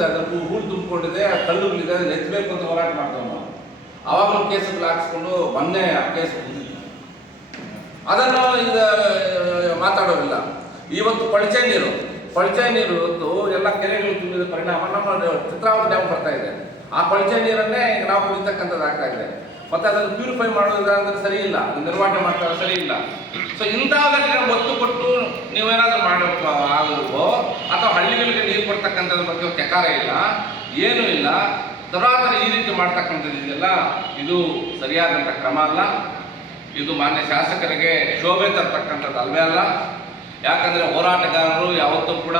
ಇದೆ ಅದು ಹೂ- ಹೂಳು ತುಂಬಿಕೊಂಡಿದೆ ಕಲ್ಲುಗಳಿದೆ ಅದನ್ನ ಎತ್ತಬೇಕು ಅಂತ ಹೋರಾಟ ಮಾಡ್ತಾವೆ ನಾವು ಅವಾಗಲೂ ಕೇಸುಗಳು ಹಾಕ್ಸ್ಕೊಂಡು ಮೊನ್ನೆ ಆ ಕೇಸ್ ಅದನ್ನು ಈಗ ಮಾತಾಡೋದಿಲ್ಲ. ಇವತ್ತು ಪಳಚೆ ನೀರು ಪಳಚೆ ನೀರು ಎಲ್ಲ ಕೆರೆಗಳು ತುಂಬಿದ ಪರಿಣಾಮ, ನಮ್ಮ ಚಿತ್ರಾವತಿ ಡ್ಯಾಮ್ ಬರ್ತಾ ಇದೆ. ಆ ಪಳಚೆ ನೀರನ್ನೇ ನಾವು ಕುಡಿತಕ್ಕಂಥದ್ದು ಆಗ್ತಾ ಇದೆ. ಮತ್ತೆ ಅದನ್ನು ಪ್ಯೂರಿಫೈ ಅಂದ್ರೆ ಸರಿ ಇಲ್ಲ ನಿರ್ವಹಣೆ ಮಾಡ್ತಾರೆ ಸರಿ ಇಲ್ಲ ಸೊ ಇಂಥದಕ್ಕೆ ಒತ್ತು ಕೊಟ್ಟು ನೀವೇನಾದ್ರೂ ಮಾಡಬೇಕು ಆಗಲ್ವೋ ಅಥವಾ ಹಳ್ಳಿಗಳಿಗೆ ನೀರು ಕೊಡ್ತಕ್ಕಂಥದ್ರ ಬಗ್ಗೆ ಕೆಕಾರ ಇಲ್ಲ, ಏನೂ ಇಲ್ಲ ತರಾತರ ಈ ರೀತಿ ಮಾಡ್ತಕ್ಕಂಥದ್ದು ಇದೆಯಲ್ಲ, ಇದು ಸರಿಯಾದಂಥ ಕ್ರಮ ಅಲ್ಲ. ಇದು ಮಾನ್ಯ ಶಾಸಕರಿಗೆ ಶೋಭೆ ತರ್ತಕ್ಕಂಥದ್ದು ಅಲ್ವೇ ಅಲ್ಲ. ಯಾಕಂದ್ರೆ ಹೋರಾಟಗಾರರು ಯಾವತ್ತೂ ಕೂಡ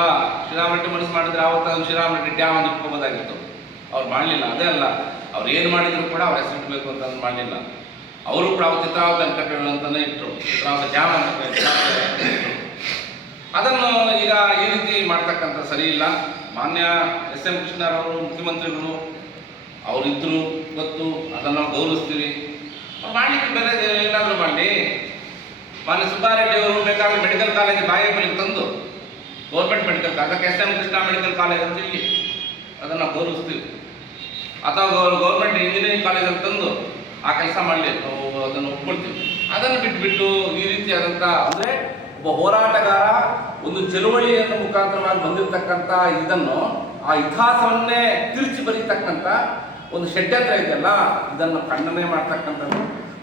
ಶ್ರೀರಾಮರೆಡ್ಡಿ ಮನಸ್ಸು ಮಾಡಿದ್ರೆ ಯಾವತ್ತೂ ಶ್ರೀರಾಮರೆಡ್ಡಿ ಡ್ಯಾಮ್ ಅನ್ನು ಇಟ್ಕೋಬೋದಾಗಿತ್ತು. ಅವ್ರು ಮಾಡಲಿಲ್ಲ, ಅದೇ ಅಲ್ಲ. ಅವ್ರು ಏನು ಮಾಡಿದ್ರು ಕೂಡ ಅವ್ರ ಹೆಸರು ಇಡಬೇಕು ಅಂತ ಮಾಡಲಿಲ್ಲ. ಅವರು ಕೂಡ ಅವ್ರು ಚಿತ್ರಾವತಿ ಅನ್ಕಟ್ಟು ಅಂತಾನೆ ಇಟ್ಟರು ಅಂತ ಇಟ್ರು. ಅದನ್ನು ಈಗ ಈ ರೀತಿ ಮಾಡ್ತಕ್ಕಂಥ ಸರಿ ಇಲ್ಲ. ಮಾನ್ಯ ಎಸ್ ಎಂ ಕೃಷ್ಣರವರು ಮುಖ್ಯಮಂತ್ರಿಗಳು ಅವರಿದ್ದರು ಗೊತ್ತು, ಅದನ್ನು ನಾವು ಗೌರವಿಸ್ತೀವಿ. ಅವ್ರು ಮಾಡಲಿಕ್ಕೆ ಬೇರೆ ಏನಾದರೂ ಮಾಡಲಿ. ಮಾನ್ಯ ಸುಬ್ಬಾರೆಡ್ಡಿ ಅವರು ಬೇಕಾದ್ರೆ ಮೆಡಿಕಲ್ ಕಾಲೇಜ್ ಬಾಗೇಪಲ್ಲಿಗೆ ತಂದು ಗೌರ್ಮೆಂಟ್ ಮೆಡಿಕಲ್ ಕಾಲೇಜ್, ಅದಕ್ಕೆ S M Krishna medical college ಅಂತ ಇಲ್ಲಿ. ಅದನ್ನು ಗೌರವಿಸ್ತೀವಿ. ಅಥವಾ ಗೌರ್ಮೆಂಟ್ ಇಂಜಿನಿಯರಿಂಗ್ ಕಾಲೇಜಲ್ಲಿ ತಂದು ಆ ಕೆಲಸ ಮಾಡಲಿ ನಾವು ಅದನ್ನು ಒಪ್ಕೊಳ್ತೀವಿ. ಅದನ್ನು ಬಿಟ್ಬಿಟ್ಟು ಈ ರೀತಿಯಾದಂಥ ಅಂದರೆ ಒಬ್ಬ ಹೋರಾಟಗಾರ ಒಂದು ಚಳುವಳಿಯನ್ನು ಮುಖಾಂತರವಾಗಿ ಬಂದಿರತಕ್ಕಂಥ ಇದನ್ನು ಆ ಇತಿಹಾಸವನ್ನೇ ತಿರುಚಿ ಬರೀತಕ್ಕಂಥ ಒಂದು ಷಡ್ಯಂತ್ರ ಇದೆಯಲ್ಲ, ಇದನ್ನು ಖಂಡನೆ ಮಾಡ್ತಕ್ಕಂಥದ್ದು.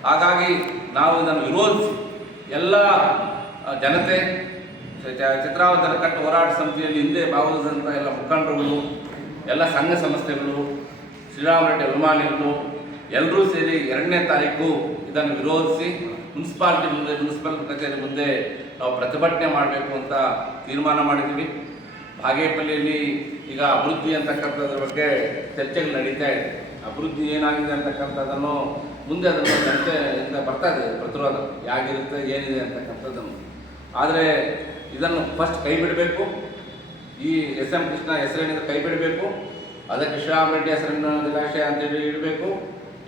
ಹಾಗಾಗಿ ನಾವು ಇದನ್ನು ವಿರೋಧಿಸಿ ಎಲ್ಲ ಜನತೆ ಚಿತ್ರಾವತಿ ಕಟ್ಟು ಹೋರಾಟ ಸಮಿತಿಯಲ್ಲಿ ಹಿಂದೆ ಭಾಗವಹಿಸಿದಂಥ ಎಲ್ಲ ಮುಖಂಡರುಗಳು, ಎಲ್ಲ ಸಂಘ ಸಂಸ್ಥೆಗಳು ಶ್ರೀರಾಮರೆಡ್ಡಿ ಅಭಿಮಾನಿಗಳು ಎಲ್ಲರೂ ಸೇರಿ ಎರಡನೇ ತಾರೀಕು ಇದನ್ನು ವಿರೋಧಿಸಿ ಮುನ್ಸಿಪಾಲಿಟಿ ಮುಂದೆ, ಮುನ್ಸಿಪಲ್ ಕಚೇರಿ ಮುಂದೆ ನಾವು ಪ್ರತಿಭಟನೆ ಮಾಡಬೇಕು ಅಂತ ತೀರ್ಮಾನ ಮಾಡಿದ್ದೀವಿ. ಬಾಗೇಪಲ್ಲಿಯಲ್ಲಿ ಈಗ ಅಭಿವೃದ್ಧಿ ಅಂತಕ್ಕಂಥದ್ರ ಬಗ್ಗೆ ಚರ್ಚೆಗಳು ನಡೀತಾ ಇದೆ. ಅಭಿವೃದ್ಧಿ ಏನಾಗಿದೆ ಅಂತಕ್ಕಂಥದ್ದನ್ನು ಮುಂದೆ ಅದನ್ನು ಚರ್ಚೆಯಿಂದ ಬರ್ತಾ ಇದೆ. ಪ್ರತಿರೋಧ ಯಾಗಿರುತ್ತೆ ಏನಿದೆ ಅಂತಕ್ಕಂಥದ್ದನ್ನು. ಆದರೆ ಇದನ್ನು ಫಸ್ಟ್ ಕೈ ಬಿಡಬೇಕು. ಈ ಎಸ್ ಎಂ ಕೃಷ್ಣ ಹೆಸರೇನಿದೆ ಕೈ ಬಿಡಬೇಕು. ಅದಕ್ಕೆ ಶ್ರೀರಾಮರೆಡ್ಡಿ ಹೆಸರನ್ನು ಜಲಾಶಯ ಅಂತೇಳಿ ಇಡಬೇಕು.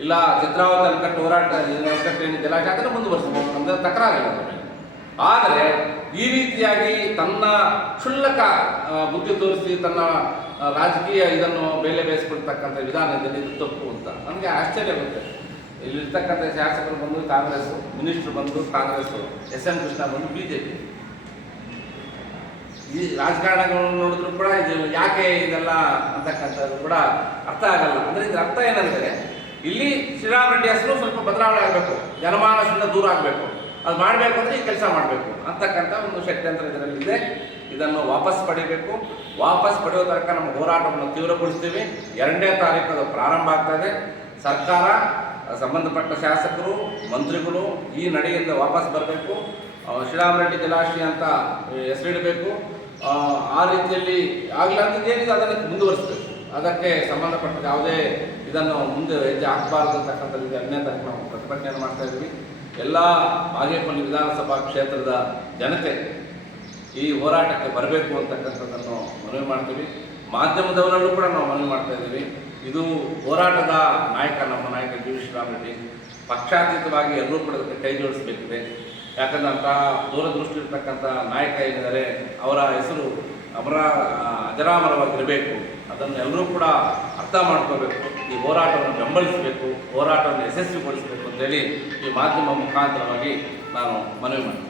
ಇಲ್ಲ ಚಿತ್ರಾವತಿ ಅಣೆಕಟ್ಟು ಹೋರಾಟ ಅಣೆಕಟ್ಟು ಏನು ಜಲಾಶಯ ಅದನ್ನು ಮುಂದುವರಿಸಬಹುದು ನಮ್ದು ತಕರಾರಿಲ್ಲ ಆದರೆ, ಈ ರೀತಿಯಾಗಿ ತನ್ನ ಕ್ಷುಲ್ಲಕ ಬುದ್ಧಿ ತೋರಿಸಿ ತನ್ನ ರಾಜಕೀಯ ಇದನ್ನು ಬೇಲೆ ಬೇಯಿಸ್ಕೊಳ್ತಕ್ಕಂಥ ವಿಧಾನದಲ್ಲಿ ಇದು ತಪ್ಪು ಅಂತ. ನಮಗೆ ಆಶ್ಚರ್ಯ ಆಗುತ್ತೆ. ಇಲ್ಲಿರ್ತಕ್ಕಂಥ ಶಾಸಕರು ಬಂದು ಕಾಂಗ್ರೆಸ್ ಮಿನಿಸ್ಟ್ರು ಬಂದು ಕಾಂಗ್ರೆಸ್ ಎಸ್ ಎಂ ಕೃಷ್ಣ ಬಂದು ಬಿ ಜೆ ಪಿ. ಈ ರಾಜಕಾರಣಗಳನ್ನು ನೋಡಿದ್ರು ಕೂಡ ಇದು ಯಾಕೆ ಇದೆಲ್ಲ ಅಂತಕ್ಕಂಥದ್ದು ಕೂಡ ಅರ್ಥ ಆಗಲ್ಲ. ಅಂದ್ರೆ ಇದ್ರ ಅರ್ಥ ಏನಂದ್ರೆ, ಇಲ್ಲಿ ಶ್ರೀರಾಮ್ ರೆಡ್ಡಿ ಹೆಸರು ಸ್ವಲ್ಪ ಬದಲಾವಣೆ ಆಗಬೇಕು. ಜನಮಾನಸದಿಂದ ದೂರ ಆಗಬೇಕು. ಅದು ಮಾಡಬೇಕು ಅಂದ್ರೆ ಈ ಕೆಲಸ ಮಾಡಬೇಕು ಅಂತಕ್ಕಂಥ ಒಂದು ಷಡ್ಯಂತ್ರ ಇದರಲ್ಲಿ ಇದೆ. ಇದನ್ನು ವಾಪಸ್ ಪಡಿಬೇಕು. ವಾಪಸ್ ಪಡೆಯೋ ತನಕ ನಮ್ಮ ಹೋರಾಟವನ್ನು ತೀವ್ರಗೊಳಿಸ್ತೀವಿ. ಎರಡನೇ ತಾರೀಕು ಅದು ಪ್ರಾರಂಭ ಆಗ್ತದೆ ಸರ್ಕಾರ, ಸಂಬಂಧಪಟ್ಟ ಶಾಸಕರು, ಮಂತ್ರಿಗಳು ಈ ನಡೆಯಿಂದ ವಾಪಸ್ ಬರಬೇಕು. ಶ್ರೀರಾಮರೆಡ್ಡಿ ಜಲಾಶಯ ಅಂತ ಹೆಸರಿಡಬೇಕು. ಆ, ರೀತಿಯಲ್ಲಿ ಏನಿದೆ ಅದನ್ನು ಮುಂದುವರಿಸಬೇಕು. ಅದಕ್ಕೆ ಸಂಬಂಧಪಟ್ಟ ಯಾವುದೇ ಇದನ್ನು ಮುಂದೆ ಹೆಜ್ಜೆ ಹಾಕಬಾರದು ಅಂತಕ್ಕಂಥದ್ದು ತಾರೀಕು ನಾವು ಪ್ರತಿಭಟನೆಯನ್ನು ಮಾಡ್ತಾ ಇದ್ದೀವಿ. ಎಲ್ಲ ಬಾಗೇಪಲ್ಲಿ ವಿಧಾನಸಭಾ ಕ್ಷೇತ್ರದ ಜನತೆ ಈ ಹೋರಾಟಕ್ಕೆ ಬರಬೇಕು ಅಂತಕ್ಕಂಥದ್ದನ್ನು ಮನವಿ ಮಾಡ್ತೀವಿ. ಮಾಧ್ಯಮದವರಲ್ಲೂ ಕೂಡ ನಾವು ಮನವಿ ಮಾಡ್ತಾ ಇದ್ದೀವಿ. ಇದು ಹೋರಾಟದ ನಾಯಕ ನಮ್ಮ ನಾಯಕ ಜಿ ವಿ ಶ್ರೀರಾಮರೆಡ್ಡಿ ಪಕ್ಷಾತೀತವಾಗಿ ಎಲ್ಲರೂ ಕೂಡ ಕೈ ಜೋಡಿಸಬೇಕಿದೆ. ಯಾಕಂದ್ರೆ ಅಂತಹ ದೂರದೃಷ್ಟಿ ಇರ್ತಕ್ಕಂಥ ನಾಯಕ ಏನಿದ್ದಾರೆ, ಅವರ ಹೆಸರು ಅಮರ ಅಜರಾಮರವಾಗಿರಬೇಕು ಅದನ್ನು ಎಲ್ಲರೂ ಕೂಡ ಅರ್ಥ ಮಾಡ್ಕೋಬೇಕು, ಈ ಹೋರಾಟವನ್ನು ಬೆಂಬಲಿಸಬೇಕು, ಹೋರಾಟವನ್ನು ಯಶಸ್ವಿಗೊಳಿಸಬೇಕು ಅಂತೇಳಿ ಈ ಮಾಧ್ಯಮ ಮುಖಾಂತರವಾಗಿ ನಾನು ಮನವಿ ಮಾಡ್ತೀನಿ.